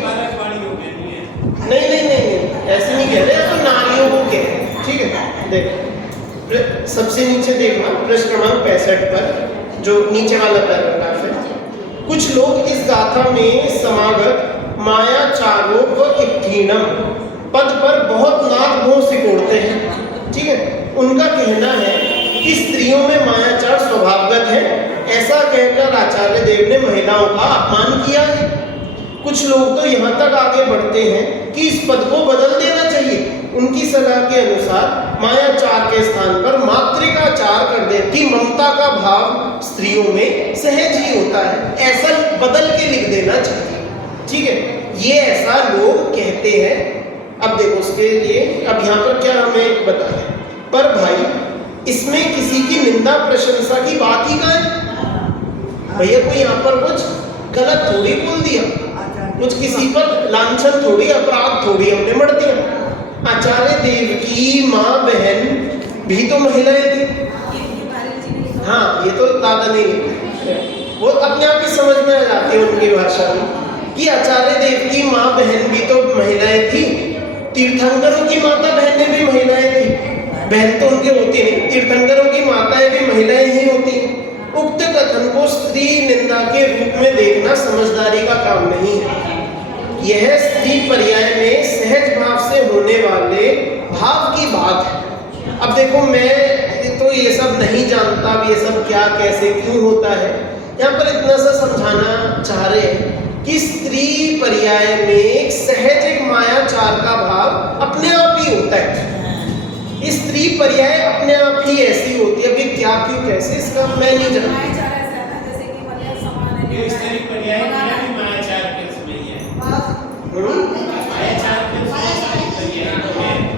नहीं नहीं नहीं ऐसे नहीं कह रहे, तो नारियों को कह रहे, ठीक है। देखो सबसे नीचे देखना प्रश्न क्रमांक 65 पर जो नीचे वाला पैराग्राफ है। कुछ लोग इस गाथा में समागत मायाचारों व इत्थीनम पद पर बहुत नाक भों सिकोड़ते हैं, ठीक है। उनका कहना है कि स्त्रियों में मायाचार स्वभावगत है, ऐसा कहकर आचार्य देव ने महिलाओं का अपमान किया है। कुछ लोग तो यहाँ तक आगे बढ़ते हैं कि इस पद को बदल देना चाहिए। उनकी सलाह के अनुसार मायाचार के स्थान पर मातृकाचार कर दे कि ममता का भाव स्त्रियों में सहज ही होता है, ऐसा बदल के लिख देना चाहिए, ठीक है। ये ऐसा लोग कहते हैं। अब देखो उसके लिए अब यहाँ पर क्या हमें बता है, पर भाई इसमें किसी की निंदा प्रशंसा की बात ही कहाँ है। भैया कोई यहाँ पर कुछ गलत थोड़ी बोल दिया, कुछ किसी पर लांछन थोड़ी, अपराध थोड़ी हमने मर दिया। आचार्य देव की माँ बहन भी तो महिलाएं थी। हाँ ये तो दादा नहीं है, वो अपने आप ही समझ में आ जाती है उनकी भाषा में कि आचार्य देव की माँ बहन भी तो महिलाएं थी, तीर्थंकरों की माता बहनें भी महिलाएं थी। बहन तो उनके होती नहीं, तीर्थंकरों की माताएं भी महिलाएं ही होती हैं। उक्त कथन को स्त्री निंदा के रूप में देखना समझदारी का काम नहीं है। यह स्त्री पर्याय में सहज भाव से होने वाले भाव की बात है। अब देखो मैं तो ये सब नहीं जानता, ये सब क्या कैसे क्यों होता है। यहाँ पर इतना सा समझाना चाह रहे हैं कि स्त्री पर्याय में एक सहज एक मायाचार का भाव अपने आप ही होता है। स्त्री पर्याय अपने आप ही ऐसी होती है। अभी क्या क्यों कैसे इसका मैं नहीं जानता।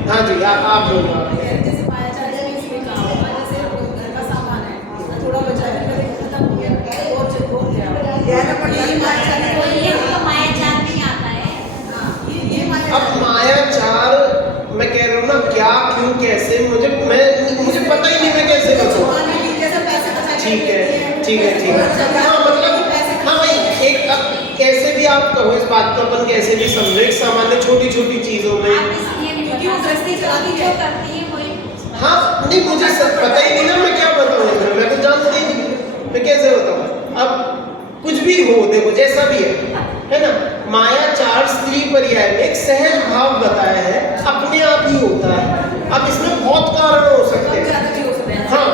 हाँ जी आप बोलो। जैसे मायाचार में इसमें कहा होगा, जैसे घर का सामान है थोड़ा बचा के कभी खत्म हो गया और हो गया, ये मायाचार नहीं आता है। ये अब मायाचार मैं कह रहा हूँ ना, क्या क्यों कैसे मुझे पता ही नहीं मैं कैसे बताऊँ। ठीक है ठीक है ठीक है। हाँ मतलब हाँ भाई एक अब कैसे भी आप कहो इस बात को अपन कैसे भी समझो, एक सामान्य छोटी छोटी चीजों में हाँ नहीं मुझे पता ही नहीं ना, मैं क्या बताऊँ, मैं तो जानती ही नहीं, मैं कैसे बताऊँ। अब कुछ भी हो देखो जैसा भी है ना, मायाचार स्त्री पर्याय में एक सहज भाव बताया है, अपने आप ही होता है। अब इसमें बहुत कारण हो सकते हैं। हाँ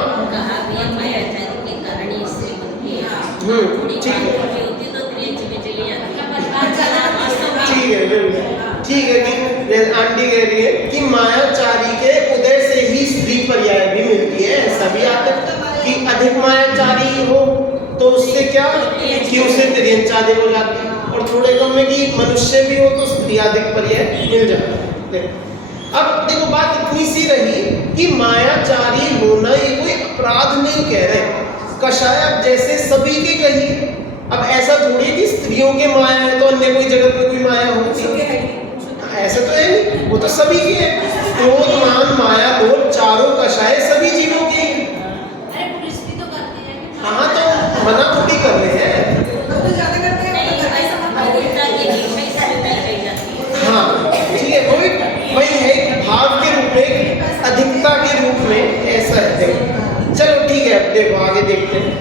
ठीक है कि आंटी कह रही है कि मायाचारी के उदय से ही स्त्री पर्याय भी मिलती है। ऐसा भी आता है कि अधिक मायाचारी हो तो उससे क्या कि उसे तिर्यंचादी हो जाती है, और थोड़े कम में कि मनुष्य भी हो तो स्त्री अधिक पर्याय मिल जाता है। अब देखो बात इतनी सी रही कि मायाचारी होना ये कोई अपराध नहीं कह रहे। कषाय अब जैसे सभी के कही, अब ऐसा थोड़ी कि स्त्रियों के माया है तो अन्य कोई जगत में कोई माया होती है, ऐसा तो है नहीं, वो तो सभी की है। क्रोध मान माया लोभ चारों कषाय सभी जीवों के। हाँ तो मना थोड़ी कर रहे हैं। हाँ ठीक है, वही है भाव के रूप में, अधिकता के रूप में ऐसा है। चलो ठीक है, अब देखो आगे देखते हैं।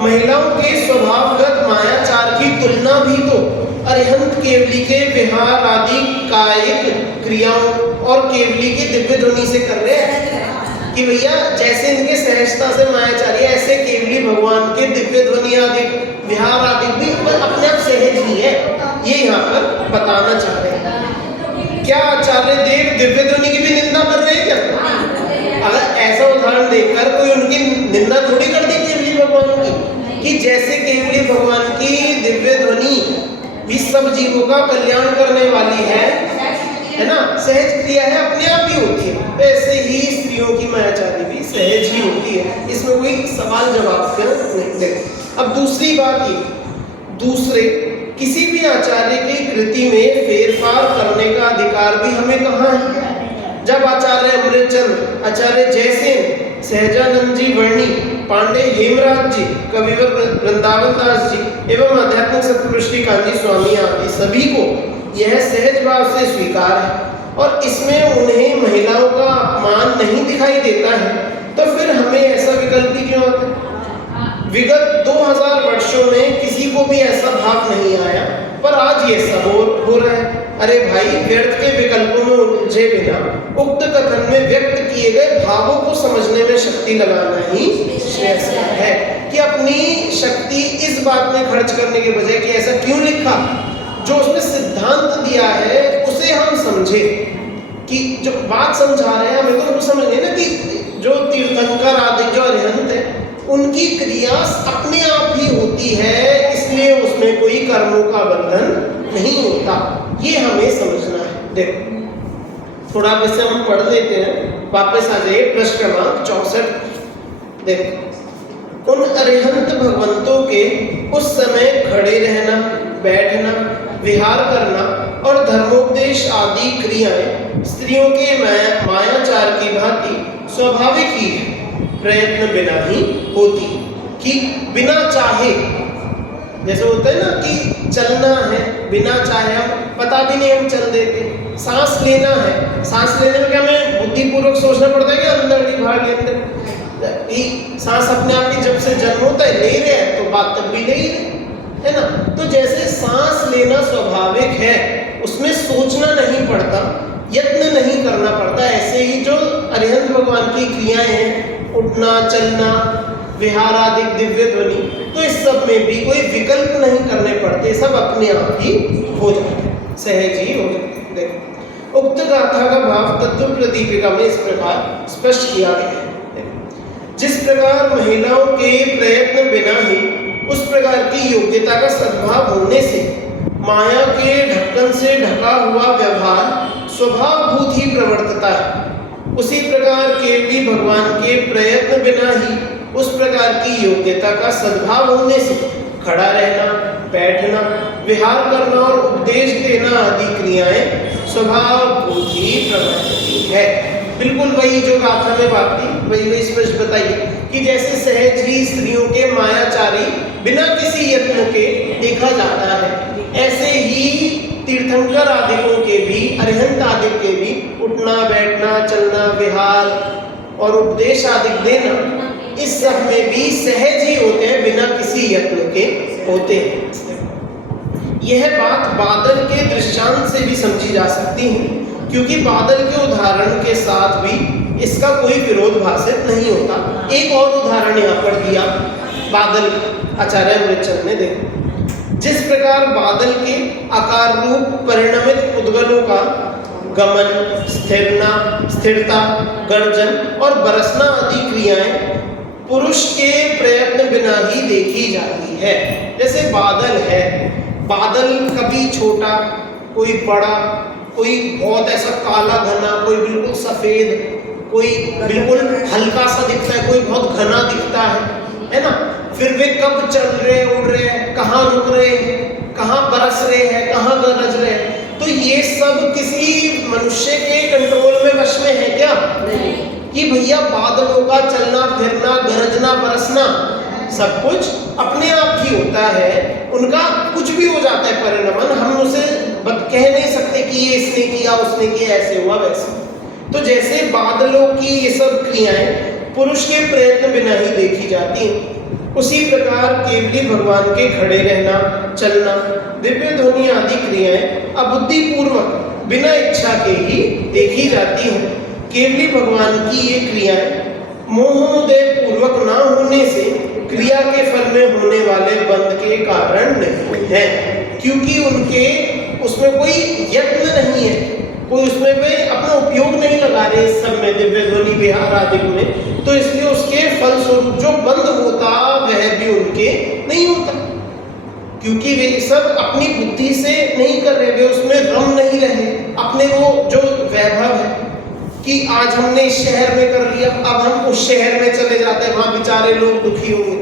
महिलाओं के स्वभावगत मायाचार की तुलना भी तो अरिहंत केवली के विहार आदि कायिक क्रियाओं और केवली की दिव्य ध्वनि से कर रहे हैं कि भैया जैसे इनके सहजता से मायाचारी ऐसे केवली भगवान के दिव्य ध्वनि आदि विहार आदि भी अपने आप सहज ही है, ये यहाँ पर बताना चाह रहे हैं। क्या आचार्य देव दिव्य ध्वनि की भी निंदा कर रहे हैं क्या? अगर ऐसा उदाहरण देखकर कोई उनकी निंदा थोड़ी कर दी केवली भगवान की, कि जैसे केवली भगवान की दिव्य ध्वनि भी सब जीवों का कल्याण करने वाली है ना, सहज क्रिया है, अपने आप ही होती है। वैसे ही स्त्रियों की मायाचारी भी सहज ही होती है, इसमें कोई सवाल जवाब का नहीं है। अब दूसरी बात ये, दूसरे किसी भी आचार्य की कृति में फेरफार करने का अधिकार भी हमें कहाँ है? जब आचार्य अमृतचंद, आचार्य जयसेन, सहजानंद जी वर्णी, पांडे हेमराज जी, कविवर वृंदावन दास जी एवं आध्यात्मिक सत्यपुरुष कांजी स्वामी आदि सभी को यह सहज भाव से स्वीकार है और इसमें उन्हें महिलाओं का अपमान नहीं दिखाई देता है, तो फिर हमें ऐसा विकल्प ही क्यों आता है? विगत 2000 वर्षों में किसी को भी ऐसा भाव नहीं आया, पर आज ये सब हो रहा है। अरे भाई, व्यर्थ के विकल्पों में उलझे बिना उक्त कथन में व्यक्त किए गए भावों को समझने में शक्ति लगाना ही श्रेयस्कर है कि अपनी शक्ति इस बात में खर्च करने के बजाय कि ऐसा क्यों लिखा, जो उसमें सिद्धांत दिया है उसे हम समझे कि जो बात समझा रहे हैं हमें तो वो समझे ना कि जो तीर्थंकर आदि जो अरिहंत है उनकी क्रिया अपने आप ही होती है, इसलिए उसमें कोई कर्मों का बंधन नहीं होता, ये हमें समझना है। देखो थोड़ा वैसे हम पढ़ लेते हैं, वापस आ जाइए प्रश्न क्रमांक 64। देखो, उन अरिहंत भगवंतों के उस समय खड़े रहना, बैठना, विहार करना और धर्मोपदेश आदि क्रियाएं स्त्रियों के मायाचार की भांति स्वाभाविक ही है, प्रयत्न बिना ही होती, कि बिना चाहे, जैसे होता है ना कि चलना है बिना चाहे हम पता भी नहीं हम चल देते, सांस लेना है, सांस लेने में क्या हमें बुद्धिपूर्वक सोचना पड़ता है कि अंदर की बाहर के अंदर, ये सांस अपने आप ही जब से जन्म होता है ले रहे हैं तो बात तब भी ले ही रहे, है ना। तो जैसे सांस लेना स्वाभाविक है, उसमें सोचना नहीं पड़ता, यत्न नहीं करना पड़ता, ऐसे ही जो अरिहंत भगवान की क्रियाएं हैं, उठना, चलना, विहार आदि दिव्य ध्वनि, तो इस सब में भी कोई विकल्प नहीं करने पड़ते, सब अपने आप ही हो जाते हैं, सहज ही हो जाते हैं। उक्त गाथा का भाव तत्व प्रदीपिका में इस प्रकार स्पष्ट किया गया है। जिस प्रकार महिलाओं के प्रयत्न बिना ही उस प्रकार की योग्यता का सद्भाव होने से माया के ढक्कन से ढका हुआ व्यवहार स्वभावभूत ही प्रवर्तता है, उसी प्रकार केवली भगवान के प्रयत्न बिना ही उस प्रकार की योग्यता का सद्भाव होने से खड़ा रहना, बैठना, विहार करना और उपदेश देना आदि क्रियाएं स्वभावभूत ही प्रवर्तती है। बिल्कुल वही जो गाथा में बात थी, वही स्पष्ट बताइए कि जैसे सहज ही स्त्रियों के मायाचारी बिना किसी यत्न के देखा जाता है, ऐसे ही तीर्थंकर आदिकों के भी, अरिहंत आदि के भी उठना, बैठना, चलना, विहार और उपदेश आदि देना, इस सब में भी सहज ही होते हैं, बिना किसी यत्न के होते हैं। यह बात बादल के दृष्टांत से भी समझी जा सकती है, क्योंकि बादल के उदाहरण के साथ भी इसका कोई विरोध भाषित नहीं होता। एक और उदाहरण यहाँ पर दिया बादल, आचार्य अमृतचंद ने, देखो जिस प्रकार बादल के आकार रूप परिणमित उद्गलों का गमन, स्थिरता, गर्जन और बरसना आदि क्रियाएं पुरुष के प्रयत्न बिना ही देखी जाती है। जैसे बादल है, बादल कभी छोटा, कोई बड़ा, कोई बहुत ऐसा काला घना, कोई बिल्कुल सफेद, कोई बिल्कुल हल्का सा दिखता है, कोई बहुत घना दिखता है ना। फिर वे कब चल रहे, उड़ रहे हैं, कहाँ रुक रहे हैं, कहाँ बरस रहे हैं, कहाँ गरज रहे हैं, तो ये सब किसी मनुष्य के कंट्रोल में वश में है क्या? नहीं। कि भैया बादलों का चलना फिरना, गरजना बरसना सब कुछ अपने आप ही होता है, उनका कुछ भी हो जाता है परिणमन, हम उसे कह नहीं सकते कि ये इसने किया, उसने किया, ऐसे हुआ वैसे। तो जैसे बादलों की ये सब क्रियाएं पुरुष के प्रयत्न बिना ही देखी जाती हैं, उसी प्रकार केवली भगवान के खड़े रहना, चलना, दिव्य ध्वनि आदि क्रियाएं अबुद्धिपूर्वक बिना इच्छा के ही देखी जाती हैं। केवली भगवान की ये क्रियाएं मोहोदय पूर्वक ना होने से क्रिया के फल में होने वाले बंध के कारण नहीं है, क्योंकि उनके उसमें कोई यत्न नहीं है, कोई उसमें वे अपना उपयोग नहीं लगा रहे इस सब में, दिव्य ध्वनि विहार आदि में, तो इसलिए उसके फलस्वरूप जो बंध होता वह भी उनके नहीं होता, क्योंकि वे सब अपनी बुद्धि से नहीं कर रहे, वे उसमें रम नहीं रहे, अपने वो जो वैभव है, कि आज हमने इस शहर में कर लिया, अब हम उस शहर में चले जाते हैं, वहां बेचारे लोग दुखी होंगे।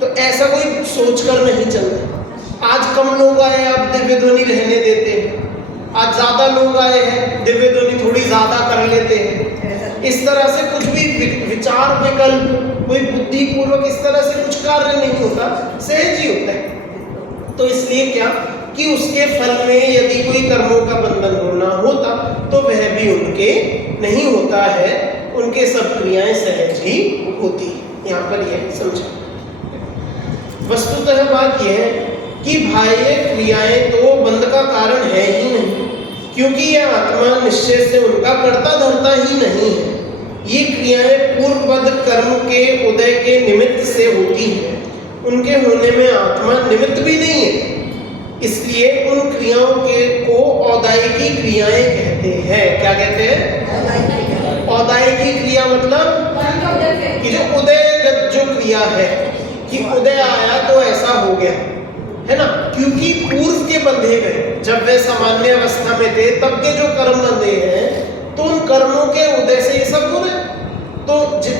तो ऐसा कोई सोचकर नहीं चलता। आज कम लोग आए, आप दिव्य ध्वनि रहने देते हैं। आज ज्यादा लोग आए हैं, दिव्य ध्वनि थोड़ी ज्यादा कर लेते हैं। इस तरह से कुछ भी विचार विकल्प, कोई बुद्धिपूर्वक इस तरह से कुछ कार्य नहीं होता, सहज ही होता है। तो इसलिए क्या कि उसके फल में यदि कोई कर्मों का बंधन होना होता तो वह भी उनके नहीं होता है, उनके सब क्रियाएं सहज ही होती। यहाँ पर यह समझा। वस्तुतः बात यह है कि बाह्य क्रियाएं तो बंध का कारण है ही नहीं, क्योंकि यह आत्मा निश्चय से उनका कर्ता धर्ता ही नहीं है। ये क्रियाएं पूर्वबद्ध कर्म के उदय के निमित्त से होती हैं, उनके होने में आत्मा निमित्त भी नहीं है। इसलिए उन क्रियाओं को औदायिकी क्रियाएं कहते हैं। क्या कहते हैं? औदायिकी क्रिया मतलब कि जो उदयगत जो क्रिया है, कि उदय आया तो ऐसा हो गया, है ना। क्योंकि पूर्व के बंधे गए, जब वे सामान्य अवस्था में थे तब के जो कर्म बंधे हैं, तो उन कर्मों के उदय से ये सब हो रहे। तो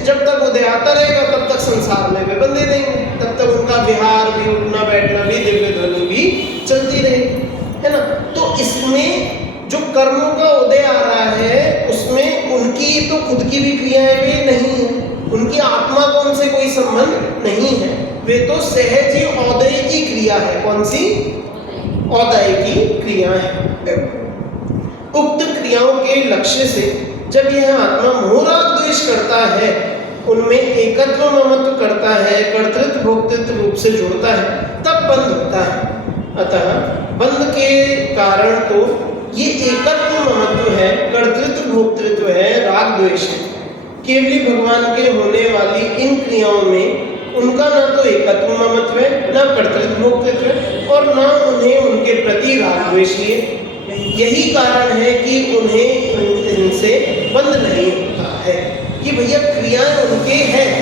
जब तक उदय आता रहेगा तब तक संसार में वे बंधे रहेंगे, तब तक उनका विहार भी, उठना बैठना भी, दिव्य ध्वनि भी चलती रहेगी, है ना। तो इसमें जो कर्मों का उदय आ रहा है, उसमें उनकी तो खुद की भी क्रियाएं भी नहीं है, उनकी आत्मा को उनसे कोई संबंध नहीं है। वे तो सहज ही औदय की क्रिया है। कौन सी? औदय की क्रिया है। उक्त क्रियाओं के लक्ष्य से जब यह आत्मा मोह राग द्वेष करता है, उनमें एकत्व ममत्व करता है, कर्तृत्व भोक्तृत्व रूप से जुड़ता है, तब बंध होता है। अतः बंध के कारण तो ये एकत्व ममत्व है, कर्तृत्व भोक्तृत्व है, राग द्वेष है। केवली भगवान के होने वाली इन क्रियाओं में उनका ना तो एकत्व ममत्व है, ना कर्तृत्व भोक्तृत्व है, और ना उन्हें उनके प्रति राग द्वेष है। यही कारण है कि उन्हें इनसे बंध नहीं होता है कि भैया क्रियाएं उनके हैं,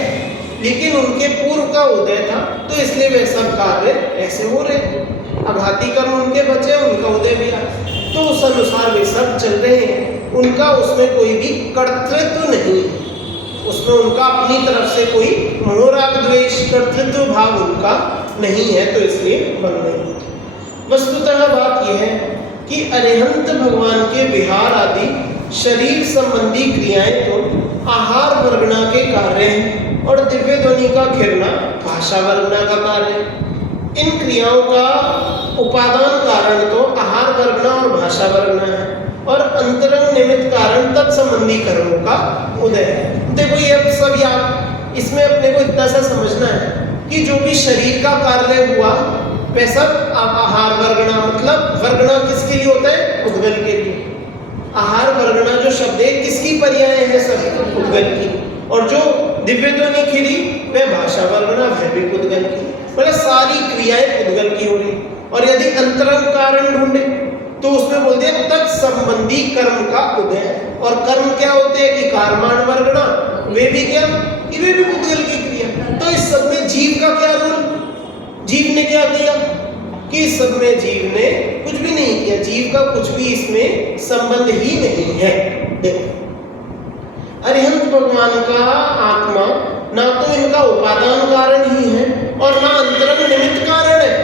लेकिन उनके पूर्व का उदय था, तो इसलिए वे सब कार्य ऐसे हो रहे। आघाती कर्म उनके बचे, उनका उदय भी आया, तो उस अनुसार वे सब चल रहे हैं। उनका उसमें कोई भी कर्तृत्व नहीं है, उसमें उनका अपनी तरफ से कोई मोह राग द्वेष कर्तृत्व भाव उनका नहीं है, तो इसलिए बंध नहीं होता। वस्तुतः बात यह है कि अरिहंत भगवान के विहार आदि शरीर संबंधी क्रियाएं तो आहार वर्गना के कार्य हैं, और दिव्य ध्वनि का घिरना भाषा वर्गना का कार्य है। इन क्रियाओं का उपादान कारण तो आहार वर्गना और भाषा वर्गना है, और अंतरंग निमित्त कारण तत्संबंधी कर्मों का उदय है। देखो ये अब सब याद, इसमें अपने को इतना सा समझना है कि जो भी शरीर का कार्य हुआ वह सब आहार वर्गना, मतलब वर्गना किसके लिए होता है? उद्गल के लिए। आहार वर्गना जो शब्द है किसकी पर्याय है? सब उद्गल की। और जो दिव्य ध्वनि खिली वह भाषा वर्गना, वह भी उद्गल की। मतलब सारी क्रियाएं उद्गल की हो रही। और यदि अंतरंग कारण ढूंढे तो उसमें बोलते हैं तत्संबंधी कर्म का उदय। और कर्म क्या होते हैं? कि कार्माण वर्गना, वे भी क्या? कि वे भी उद्गल की क्रिया। तो इस सब में जीव का क्या रोल? जीव ने क्या किया? कि इस सब में जीव ने कुछ भी नहीं किया, जीव का कुछ भी इसमें संबंध ही नहीं है। देखो अरिहंत भगवान का आत्मा ना तो इनका उपादान कारण ही है और ना अंतरंग निमित्त कारण है।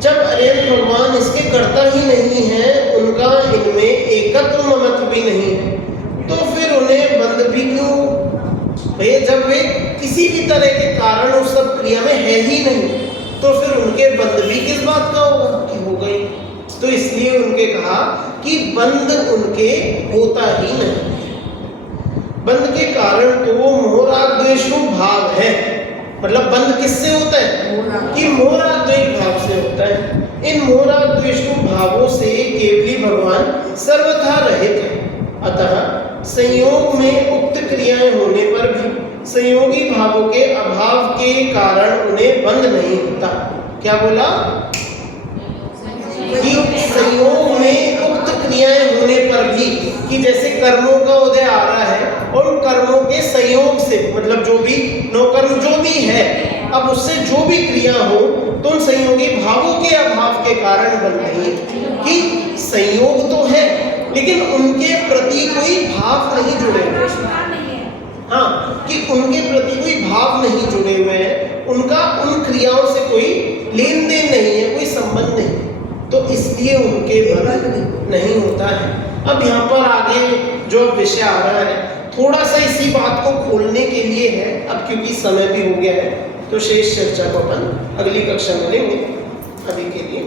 जब अरिहंत भगवान इसके कर्ता ही नहीं है, उनका इनमें एकत्व ममत्व भी नहीं है, तो फिर उन्हें बंध भी क्यों? भैया जब वे किसी भी तरह के कारण उस सब क्रिया में है ही नहीं, तो फिर उनके बंध भी किस बात का होगा कि हो गई। तो इसलिए उनके कहा कि बंध उनके होता ही नहीं। बंध के कारण तो मोह राग द्वेष भाव है। मतलब बंध किससे होता है? कि मोह राग द्वेष भाव से होता है। इन मोह राग द्वेष भावों से केवली भगवान सर्वथा रहित है। अतः संयोग में उक्त क्रियाएं होने पर भी संयोगी भावों के अभाव के कारण उन्हें बंध नहीं होता। क्या बोला? कि संयोग में उक्त क्रियाएं होने पर भी, कि जैसे कर्मों का उदय आ रहा है और उन कर्मों के संयोग से, मतलब जो भी नौकर्म जो भी है, अब उससे जो भी क्रिया हो तो उन संयोगी भावों के अभाव के कारण बन रही है। कि संयोग तो है लेकिन उनके प्रति कोई भाव नहीं जुड़े हुए। पुरस्कार नहीं है। हाँ, कि उनके प्रति कोई भाव नहीं जुड़े हुए हैं, उनका उन क्रियाओं से कोई लेन देन नहीं है, कोई संबंध नहीं, तो इसलिए उनके बल नहीं होता है। अब यहाँ पर आगे जो विषय आ रहा है थोड़ा सा इसी बात को खोलने के लिए है, अब क्योंकि समय भी हो गया है, तो शेष चर्चा को अपन अगली कक्षा में लेंगे। अभी के लिए